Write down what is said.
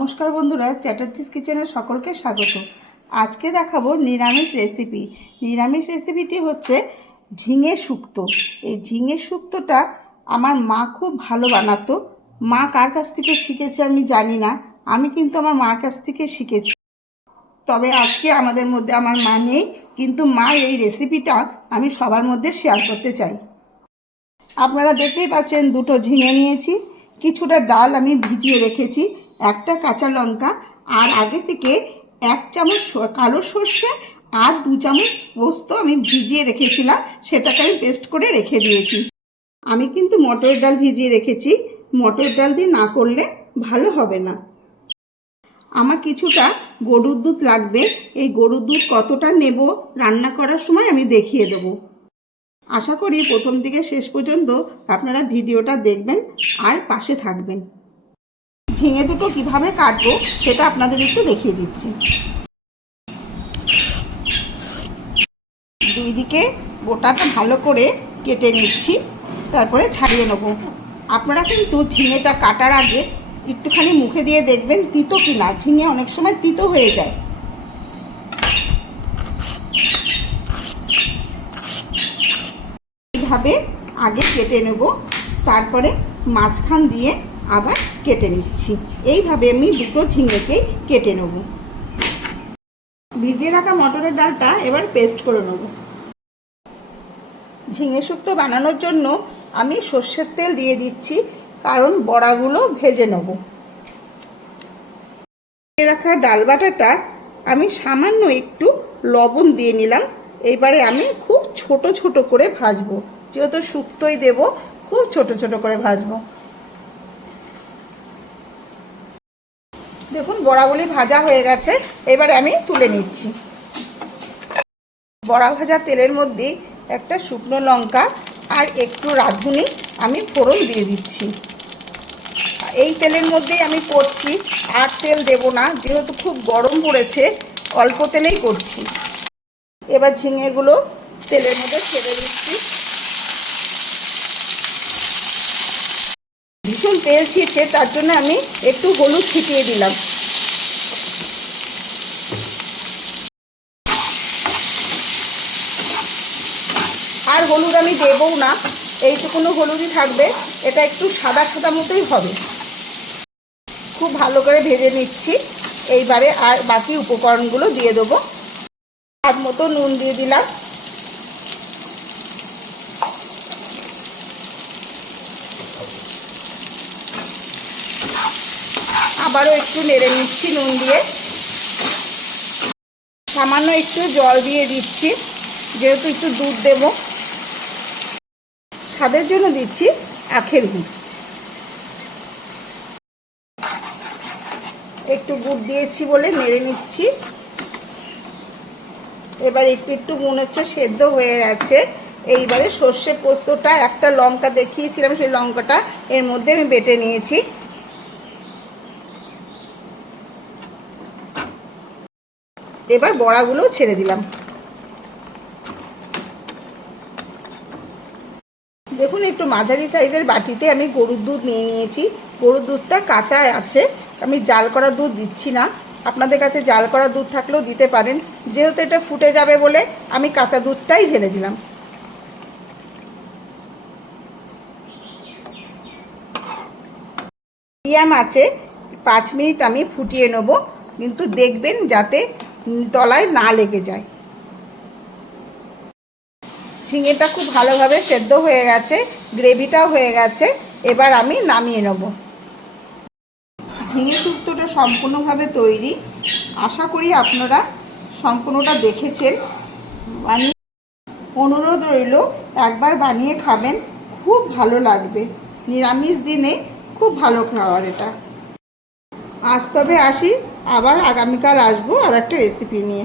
নমস্কার বন্ধুরা, চ্যাটার্জিস কিচেনে সকলকে স্বাগত। আজকে দেখাবো নিরামিষ রেসিপি। নিরামিষ রেসিপিটি হচ্ছে ঝিঙে শুক্তো। এই ঝিঙে শুক্তোটা আমার মা খুব ভালো বানাতো। মা কার কাছ থেকে শিখেছে আমি জানি না, আমি কিন্তু আমার মার কাছ থেকে শিখেছি। তবে আজকে আমাদের মধ্যে আমার মা নেই, কিন্তু মা এই রেসিপিটা আমি সবার মধ্যে শেয়ার করতে চাই। আপনারা দেখতেই পাচ্ছেন, দুটো ঝিঙে নিয়েছি, কিছুটা ডাল আমি ভিজিয়ে রেখেছি, একটা কাঁচা লঙ্কা, আর আগে থেকে 1 চামচ কালো সর্ষে আর 2 চামচ পোস্ত আমি ভিজিয়ে রেখেছিলাম, সেটাকে আমি পেস্ট করে রেখে দিয়েছি। আমি কিন্তু মটর ডাল ভিজিয়ে রেখেছি, মটর ডাল দিয়ে না করলে ভালো হবে না। আমার কিছুটা গরুর দুধ লাগবে। এই গরুর দুধ কতটা নেব রান্না করার সময় আমি দেখিয়ে দেবো। আশা করি প্রথম থেকে শেষ পর্যন্ত আপনারা ভিডিওটা দেখবেন আর পাশে থাকবেন। ঝিঙে দুটো কিভাবে কাটবো সেটা আপনাদের একটু দেখিয়ে দিচ্ছি। দুই দিকে গোটাটা ভালো করে কেটে নিচ্ছি, তারপরে ছাড়িয়ে নেব। আপনারা কিন্তু ঝিঙেটা কাটার আগে একটুখানি মুখে দিয়ে দেখবেন তিতো কি না। ঝিঙে অনেক সময় তিতো হয়ে যায়। এইভাবে আগে কেটে নেব, তারপরে মাঝখান দিয়ে আবার কেটে নিচ্ছি। এইভাবে আমি দুটো ঝিঙেকেই কেটে নেব। ভিজিয়ে রাখা মটরের ডালটা এবার পেস্ট করে নেব। ঝিঙে শুক্তো বানানোর জন্য আমি সর্ষের তেল দিয়ে দিচ্ছি, কারণ বড়াগুলো ভেজে নেব। ভিজিয়ে রাখা ডাল বাটাটা আমি সামান্য একটু লবণ দিয়ে নিলাম। এইবারে আমি খুব ছোট ছোট করে ভাজবো, যেহেতু শুক্তোই দেব, খুব ছোট ছোট করে ভাজবো। দেখুন বড়াগুলি ভাজা হয়ে গেছে, এবারে আমি তুলে নিচ্ছি। বড়া ভাজা তেলের মধ্যে একটা শুকনো লঙ্কা আর একটু রাঁধুনি আমি ফোড়ন দিয়ে দিচ্ছি। এই তেলের মধ্যেই আমি করছি, আর তেল দেব না, যেহেতু খুব গরম পড়েছে, অল্প তেলেই করছি। এবার ঝিঙেগুলো তেলের মধ্যে ছেড়ে দিচ্ছি। ভীষণ তেল ছিটছে, তার জন্য আমি একটু হলুদ ছিটিয়ে দিলাম। আর হলুদ আমি দেবও না, এইটুকুনো হলুদই থাকবে, এটা একটু সাদা সাদা মতোই হবে। খুব ভালো করে ভেজে নিচ্ছি। এইবারে আর বাকি উপকরণগুলো দিয়ে দেবো। স্বাদ মতো নুন দিয়ে দিলাম। আবারও একটু নেড়ে নিচ্ছি নুন দিয়ে। সামান্য একটু জল দিয়ে দিচ্ছি, যেহেতু একটু দুধ দেব। স্বাদের জন্য দিচ্ছি আখের গুড়। একটু গুড় দিয়েছি বলে নেড়ে নিচ্ছি। এবার একটু একটু মনে হচ্ছে সেদ্ধ হয়ে গেছে। এইবারে সর্ষে পোস্তটা, একটা লঙ্কা দেখিয়েছিলাম, সেই লঙ্কাটা এর মধ্যে আমি বেটে নিয়েছি। এবার বড়াগুলো ছেড়ে দিলাম। দেখুন একটু মাঝারি সাইজের বাটিতে আমি গরুর দুধ নিয়ে নিয়েছি। গরুর দুধটা কাঁচা আছে, আমি জাল করা দুধ দিচ্ছি না। আপনাদের কাছে জাল করা দুধ থাকলেও দিতে পারেন। যেহেতু এটা ফুটে যাবে বলে আমি কাঁচা দুধটাই ঢেলে দিলাম। মিডিয়াম আছে 5 মিনিট আমি ফুটিয়ে নেব, কিন্তু দেখবেন যাতে তলায় না লেগে যায়। ঝিঙেটা খুব ভালোভাবে সেদ্ধ হয়ে গেছে, গ্রেভিটাও হয়ে গেছে। এবার আমি নামিয়ে নেব। ঝিঙে শুক্তোটা সম্পূর্ণভাবে তৈরি। আশা করি আপনারা সম্পূর্ণটা দেখেছেন। অনুরোধ রইল, একবার বানিয়ে খাবেন, খুব ভালো লাগবে। নিরামিষ দিনে খুব ভালো খাবার এটা। আজ তবে আসি, আবার আগামীকাল আসবো আর একটা রেসিপি নিয়ে।